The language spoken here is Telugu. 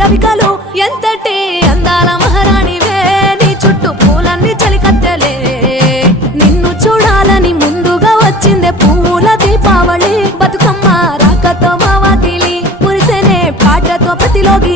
రవికలు ఎంతటి అందాల మహారాణివే నీ చుట్టూ పూలన్నీ చలికత్తెలే నిన్ను చూడాలని ముందుగా వచ్చిందే పూల దీపావళి బతుకమ్మ రాకతో మా వాకిలి మురిసెనే పాటతో ప్రతిలోకి